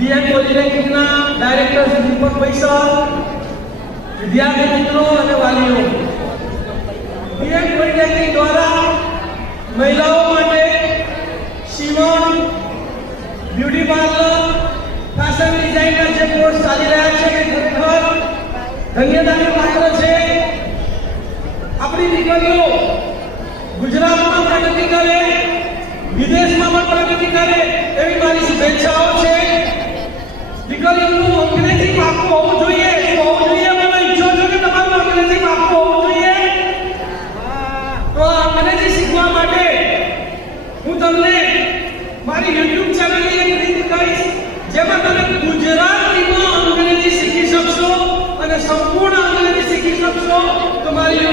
BM પોલિટેકનિકના director Shri દીપક વૈશાલ, વિદ્યાર્થી મિત્રો અને વાલીઓ, બીએમ પોલિટેકનિક દ્વારા મહિલાઓ માટે સીવણ, બ્યુટી પાર્લર, ફેશન ડિઝાઇનર જે કોર્સ ચાલી રહ્યા છે એ ખરેખર ધન્યતાની પાત્ર છે. આપણી દીકરીઓ ગુજરાતમાં પ્રગતિ કરે, વિદેશમાં પણ પ્રગતિ કરે એવી મારી શુભેચ્છાઓ છે. દીકરીઓનું અંગ્રેજી પાકું હોવું જોઈએ. મને ઈચ્છો છો કે તમારું અંગ્રેજી પાકું હોવું જોઈએ. તો અંગ્રેજી શીખવા માટે હું તમને મારી YouTube ચેનલની એક લિંક કહીશ, જેમાં તમે ગુજરાતીમાં અંગ્રેજી શીખી શકશો અને સંપૂર્ણ અંગ્રેજી શીખી શકશો. તો મારી